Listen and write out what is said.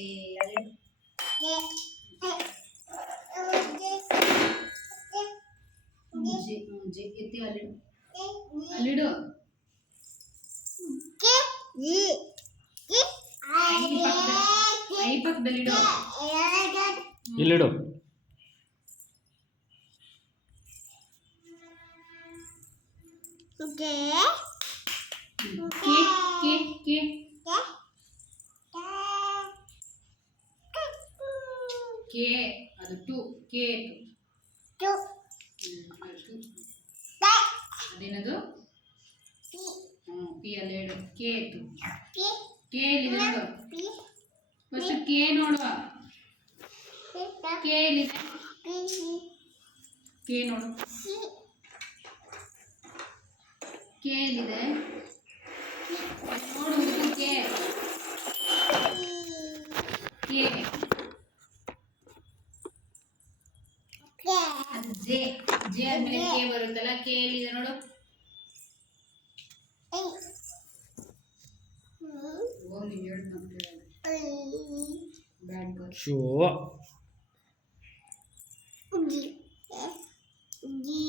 J ಅಲ್ಲಿಡು. J ಎತ್ತಿ ಅಲ್ಲಿಡು. ಅಲ್ಲಿಡು. ಐ ಪಕ್ಕದಲ್ಲಿಡು. ಇಲ್ಲಿಡು. ಕೆ ಕೆ ಕೆ ಕೆ ಅದು ಟು ಕೆ ಅದೇನದು ಪಿ ಅಲ್ಲಿ ಹೇಳು ಕೆ ಕೆ ಇಲ್ಲಿ ನೋಡು ಫಸ್ಟ್ ಕೆ ನೋಡುವ ಕೆ ಇಲ್ಲಿದೆ ಕೆ ನೋಡು ಕೆ ಇಲ್ಲಿದೆ ನೋಡು ಕೆ ಕೆ ಅದು ಜೆ ಜೆ ಆದ್ಮೇಲೆ ಕೆ ಬರುತ್ತಲ್ಲ ಕೆ ಎಲ್ಲಿದೆ ನೋಡು ಹೋಗಿ ಹೇಳ್ತಾನೆ ಬ್ಯಾಡ್ ಬಾಯ್ ಶೋ ಜಿ